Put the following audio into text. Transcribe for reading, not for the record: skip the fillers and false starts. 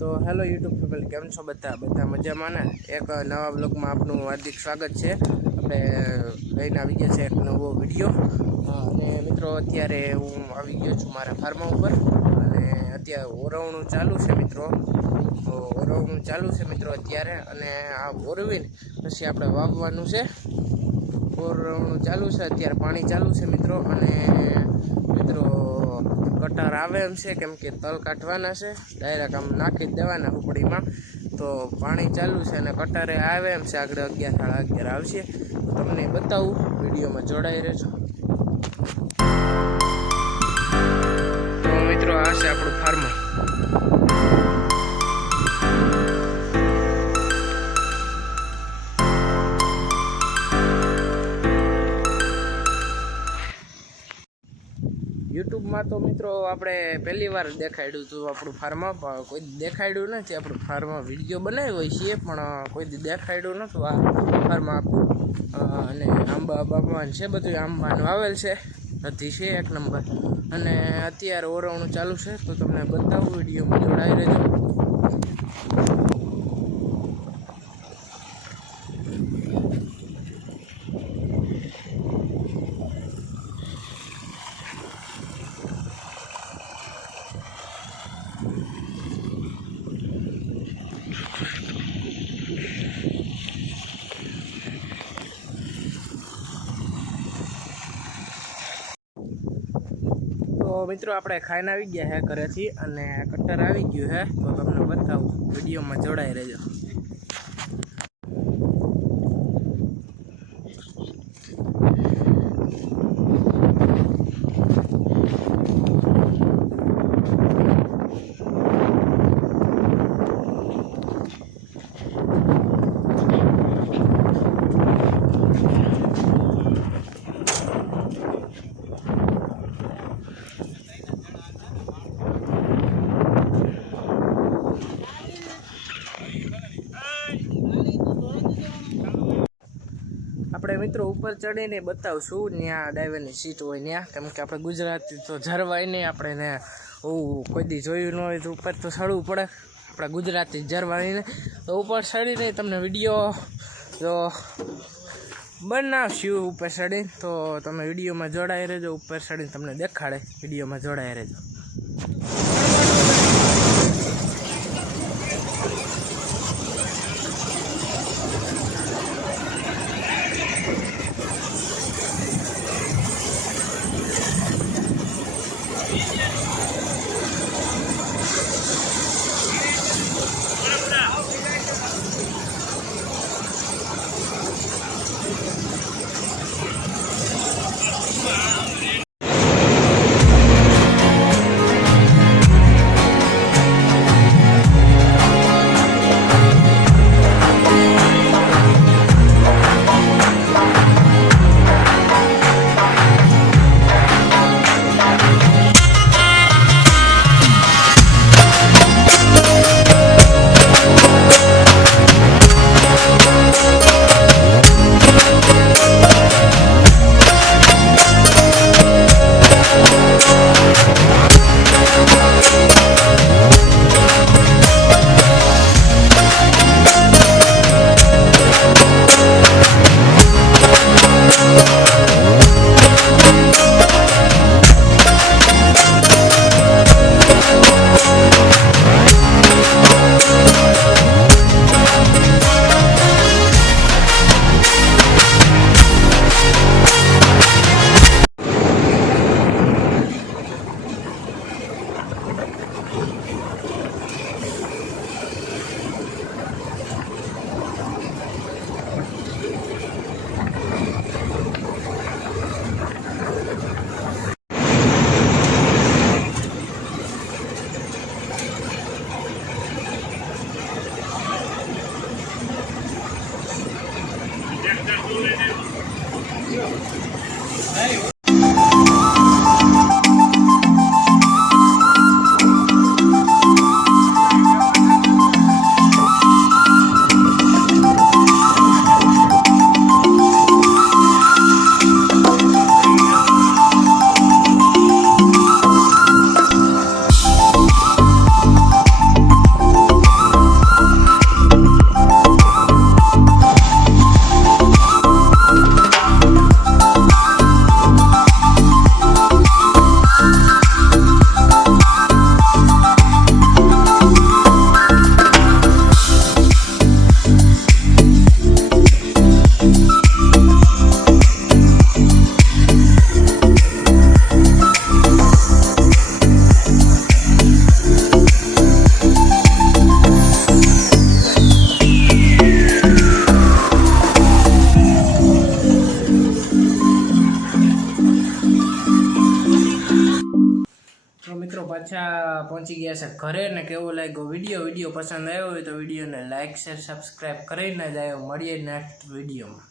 તો hello YouTube family, કેમ છો બધા મજામાં ને? એક નવા બ્લોગમાં આપનું હાર્દિક સ્વાગત છે. આપણે લઈને આવી ગયા છે એક નવો વિડીયો. અને મિત્રો, અત્યારે હું આવી ગયો છું મારા ફાર્મ ઉપર અને અત્યારે ઓરવણું ચાલુ છે મિત્રો. તો ઓરવણું ચાલુ છે મિત્રો અત્યારે, અને આ ઓરવીને પછી આપણે વાવવાનું છે. ઓરવણું ચાલુ છે અત્યારે, પાણી ચાલુ છે મિત્રો. અને મિત્રો કટાર આવે એમ છે, કેમ કે તલ કાઢવાના છે, ડાયરેક્ટ આમ નાખી જ દેવાના ઉપડીમાં. તો પાણી ચાલુ છે અને કટારે આવે એમ છે, આગળ 11 સાડા 11 આવશે. તો તમને બતાવું, વિડીયોમાં જોડાઈ રહેજો. તો મિત્રો, આ છે આપણું ફાર્મ. યુટ્યુબમાં તો મિત્રો આપણે પહેલી વાર દેખાડ્યું હતું આપણું ફાર્મ. કોઈ દેખાડ્યું નથી આપણું ફાર્મ. વિડીયો બનાવ્યો છીએ પણ કોઈ દેખાડ્યું નહોતું આ ફાર્મ આખું. અને આંબા બાંબાન છે, બધું આંબાનું વાવેલ છે, નથી છે એક નંબર. અને અત્યારે ઓરવણું ચાલુ છે, તો તમને બતાવું, વિડીયોમાં જોડાઈ રહેજો. તો મિત્રો, આપણે ખાઈને આવી ગયા હે ઘરેથી, અને કટર આવી ગયું હે. તો તમને બતાવું, વિડીયોમાં જોડાઈ રહેજો. આપણે મિત્રો ઉપર ચડીને બતાવશું, ત્યાં ડાઈવરની સીટ હોય ત્યાં. કેમ કે આપણે ગુજરાતી તો જરવાય નહીં, આપણે ને કોઈ દી જોયું ન હોય તો ઉપર તો ચડવું પડે. આપણે ગુજરાતી જરવાઈને તો ઉપર ચડીને તમને વિડીયો જો બનાવશું ઉપર ચડીને. તો તમે વિડીયોમાં જોડાઈ રહેજો. ઉપર ચડીને તમને દેખાડે, વિડીયોમાં જોડાઈ રહેજો. પાછા પહોંચી ગયા છે ઘરે ને કેવો લાગ્યો વિડીયો પસંદ આવ્યો હોય તો વિડીયોને લાઇક શેર સબસ્ક્રાઈબ કરીને જ આવ્યો. મળીએ નેક્સ્ટ વિડીયોમાં.